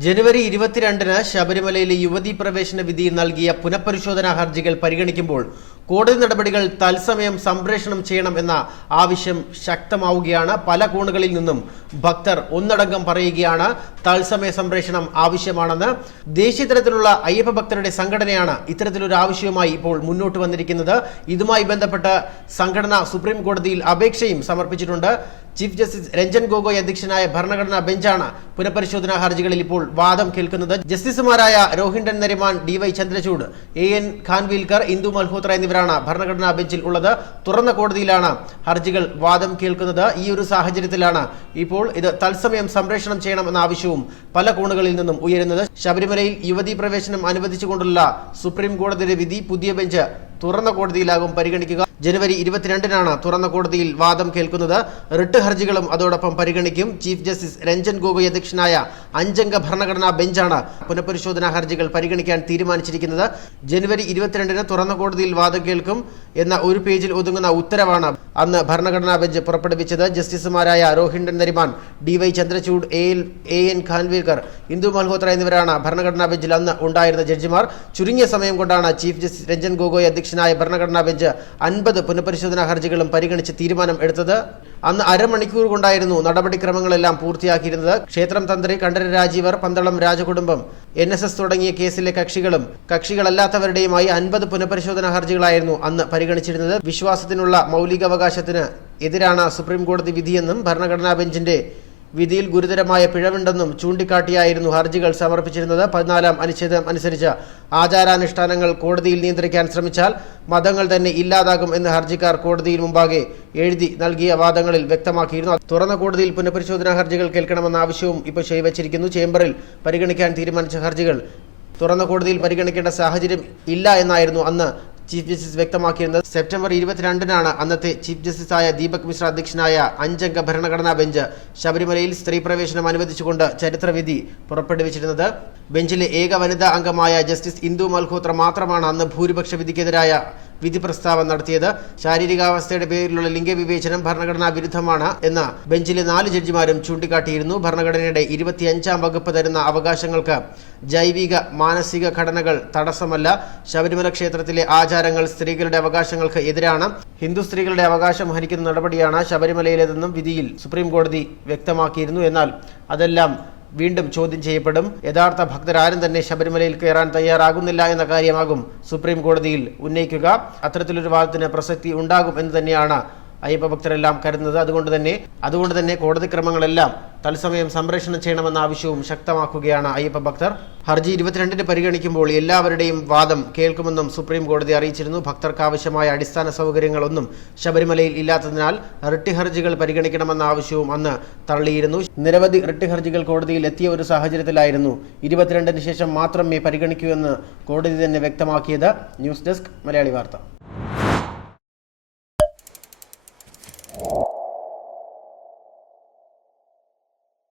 ജനുവരി ഇരുപത്തിരണ്ടിന് ശബരിമലയിലെ യുവതീ പ്രവേശന വിധി നൽകിയ പുനഃപരിശോധനാ ഹർജികൾ പരിഗണിക്കുമ്പോൾ കോടതി നടപടികൾ തത്സമയം സംപ്രേഷണം ചെയ്യണം എന്ന ആവശ്യം ശക്തമാവുകയാണ്. പല കോണുകളിൽ നിന്നും ഭക്തർ ഒന്നടങ്കം പറയുകയാണ് തത്സമയ സംപ്രേഷണം ആവശ്യമാണെന്ന്. ദേശീയ തലത്തിലുള്ള അയ്യപ്പ ഭക്തരുടെ സംഘടനയാണ് ഇത്തരത്തിലൊരു ആവശ്യവുമായി ഇപ്പോൾ മുന്നോട്ട് വന്നിരിക്കുന്നത്. ഇതുമായി ബന്ധപ്പെട്ട് സംഘടന സുപ്രീം കോടതിയിൽ അപേക്ഷയും സമർപ്പിച്ചിട്ടുണ്ട്. ചീഫ് ജസ്റ്റിസ് രഞ്ജൻ ഗൊഗോയ് അധ്യക്ഷനായ ഭരണഘടനാ ബെഞ്ചാണ് പുനഃപരിശോധനാ ഹർജികളിൽ ഇപ്പോൾ വാദം കേൾക്കുന്നത്. ജസ്റ്റിസുമാരായ Rohinton Nariman D Y Chandrachud A N Khanwilkar Indu Malhotra എന്നിവരാണ് ഭരണഘടനാ ബെഞ്ചിൽ ഉള്ളത്. തുറന്ന കോടതിയിലാണ് ഹർജികൾ വാദം കേൾക്കുന്നത്. ഈ ഒരു സാഹചര്യത്തിലാണ് ഇപ്പോൾ ഇത് തത്സമയം സംപ്രേഷണം ചെയ്യണമെന്ന ആവശ്യവും പല കോണുകളിൽ നിന്നും ഉയരുന്നത്. ശബരിമലയിൽ യുവതീ പ്രവേശനം അനുവദിച്ചുകൊണ്ടുള്ള സുപ്രീം കോടതിയുടെ വിധി പുതിയ ബെഞ്ച് തുറന്ന കോടതിയിലാകും പരിഗണിക്കുക. ജനുവരി ഇരുപത്തിരണ്ടിനാണ് തുറന്ന കോടതിയിൽ വാദം കേൾക്കുന്നത്. റിട്ട് ഹർജികളും അതോടൊപ്പം പരിഗണിക്കും. ചീഫ് ജസ്റ്റിസ് രഞ്ജൻ ഗൊഗോയ് അധ്യക്ഷനായ അഞ്ചംഗ ഭരണഘടനാ ബെഞ്ചാണ് പുനഃപരിശോധനാ ഹർജികൾ പരിഗണിക്കാൻ തീരുമാനിച്ചിരിക്കുന്നത്. ജനുവരി ഇരുപത്തിരണ്ടിന് തുറന്ന കോടതിയിൽ വാദം കേൾക്കും എന്ന ഒരു പേജിൽ ഒതുങ്ങുന്ന ഉത്തരവാണ് അന്ന് ഭരണഘടനാ ബെഞ്ച് പുറപ്പെടുവിച്ചത് ജസ്റ്റിസുമാരായ Rohinton Nariman D Y Chandrachud A A N Khanwilkar Indu Malhotra എന്നിവരാണ് ഭരണഘടനാ ബെഞ്ചിൽ അന്ന് ഉണ്ടായിരുന്ന ജഡ്ജിമാർ. ചുരുങ്ങിയ സമയം കൊണ്ടാണ് ചീഫ് ജസ്റ്റിസ് രഞ്ജൻ ഗൊഗോയ് അധ്യക്ഷനായ ഭരണഘടനാ ബെഞ്ച് അൻപത് പുനഃപരിശോധനാ ഹർജികളും പരിഗണിച്ച് തീരുമാനം എടുത്തത്. അന്ന് അരമണിക്കൂർ കൊണ്ടായിരുന്നു നടപടിക്രമങ്ങളെല്ലാം പൂർത്തിയാക്കിയിരുന്നത്. ക്ഷേത്രം തന്ത്രി കണ്ഠര രാജീവർ പന്തളം രാജകുടുംബം എൻ എസ് എസ് തുടങ്ങിയ കേസിലെ കക്ഷികളും കക്ഷികളല്ലാത്തവരുടെയുമായി അൻപത് പുനഃപരിശോധനാ ഹർജികളായിരുന്നു അന്ന് പരിഗണിച്ചിരുന്നത്. വിശ്വാസത്തിനുള്ള മൗലികാവകാശത്തിന് എതിരാണ് സുപ്രീം കോടതി വിധിയെന്നും ഭരണഘടനാ ബെഞ്ചിന്റെ വിധിയിൽ ഗുരുതരമായ പിഴവുണ്ടെന്നും ചൂണ്ടിക്കാട്ടിയായിരുന്നു ഹർജികൾ സമർപ്പിച്ചിരുന്നത്. പതിനാലാം അനുച്ഛേദം അനുസരിച്ച് ആചാരാനുഷ്ഠാനങ്ങൾ കോടതിയിൽ നിയന്ത്രിക്കാൻ ശ്രമിച്ചാൽ മതങ്ങൾ തന്നെ ഇല്ലാതാകും എന്ന് ഹർജിക്കാർ കോടതിയിൽ മുമ്പാകെ എഴുതി നൽകിയ വാദങ്ങളിൽ വ്യക്തമാക്കിയിരുന്നു. തുറന്ന കോടതിയിൽ പുനഃപരിശോധനാ ഹർജികൾ കേൾക്കണമെന്ന ആവശ്യവും ഇപ്പോൾ ശരിവച്ചിരിക്കുന്നു ചേംബറിൽ പരിഗണിക്കാൻ തീരുമാനിച്ച ഹർജികൾ തുറന്ന കോടതിയിൽ പരിഗണിക്കേണ്ട സാഹചര്യം ഇല്ല എന്നായിരുന്നു അന്ന് ചീഫ് ജസ്റ്റിസ് വ്യക്തമാക്കിയിരുന്നത് സെപ്റ്റംബർ ഇരുപത്തിരണ്ടിനാണ് അന്നത്തെ ചീഫ് ജസ്റ്റിസായ ദീപക് മിശ്ര അധ്യക്ഷനായ അഞ്ചംഗ ഭരണഘടനാ ബെഞ്ച് ശബരിമലയിൽ സ്ത്രീ പ്രവേശനം അനുവദിച്ചുകൊണ്ട് ചരിത്രവിധി പുറപ്പെടുവിച്ചിരുന്നത്. ബെഞ്ചിലെ ഏക വനിതാ അംഗമായ ജസ്റ്റിസ് ഇന്ദു മൽഹോത്ര മാത്രമാണ് അന്ന് ഭൂരിപക്ഷ വിധിക്കെതിരായ വിധി പ്രസ്താവം നടത്തിയത്. ശാരീരികാവസ്ഥയുടെ പേരിലുള്ള ലിംഗവിവേചനം ഭരണഘടനാ വിരുദ്ധമാണ് എന്ന് ബെഞ്ചിലെ നാല് ജഡ്ജിമാരും ചൂണ്ടിക്കാട്ടിയിരുന്നു. ഭരണഘടനയുടെ ഇരുപത്തിയഞ്ചാം വകുപ്പ് തരുന്ന അവകാശങ്ങൾക്ക് ജൈവിക മാനസിക ഘടനകൾ തടസ്സമല്ല. ശബരിമല ക്ഷേത്രത്തിലെ ആചാരങ്ങൾ സ്ത്രീകളുടെ അവകാശങ്ങൾക്ക് എതിരാണ്. ഹിന്ദു സ്ത്രീകളുടെ അവകാശം ഹനിക്കുന്ന നടപടിയാണ് ശബരിമലയിലേതെന്നും വിധിയിൽ സുപ്രീം കോടതി വ്യക്തമാക്കിയിരുന്നു. എന്നാൽ അതെല്ലാം വീണ്ടും ചോദ്യം ചെയ്യപ്പെടും. യഥാർത്ഥ ഭക്തരാരും തന്നെ ശബരിമലയിൽ കയറാൻ തയ്യാറാകുന്നില്ല എന്ന കാര്യമാകും സുപ്രീം കോടതിയിൽ ഉന്നയിക്കുക. അത്തരത്തിലൊരു വാദത്തിന് പ്രസക്തി ഉണ്ടാകും എന്ന് തന്നെയാണ് അയ്യപ്പ ഭക്തരെല്ലാം കരുതുന്നത് അതുകൊണ്ട് തന്നെ അതുകൊണ്ട് തന്നെ കോടതി ക്രമങ്ങളെല്ലാം തത്സമയം സംപ്രേഷണം ചെയ്യണമെന്ന ആവശ്യവും ശക്തമാക്കുകയാണ് അയ്യപ്പ ഭക്തർ ഹർജി ഇരുപത്തിരണ്ടിന് പരിഗണിക്കുമ്പോൾ എല്ലാവരുടെയും വാദം കേൾക്കുമെന്നും സുപ്രീം കോടതി അറിയിച്ചിരുന്നു. ഭക്തർക്ക് ആവശ്യമായ അടിസ്ഥാന സൗകര്യങ്ങളൊന്നും ശബരിമലയിൽ ഇല്ലാത്തതിനാൽ റിട്ട് ഹർജികൾ പരിഗണിക്കണമെന്ന ആവശ്യവും അന്ന് തള്ളിയിരുന്നു. നിരവധി റിട്ട് ഹർജികൾ കോടതിയിൽ എത്തിയ ഒരു സാഹചര്യത്തിലായിരുന്നു ഇരുപത്തിരണ്ടിന് ശേഷം മാത്രമേ പരിഗണിക്കൂ എന്ന് കോടതി തന്നെ വ്യക്തമാക്കിയത്. ന്യൂസ് ഡെസ്ക് മലയാളി വാർത്ത. you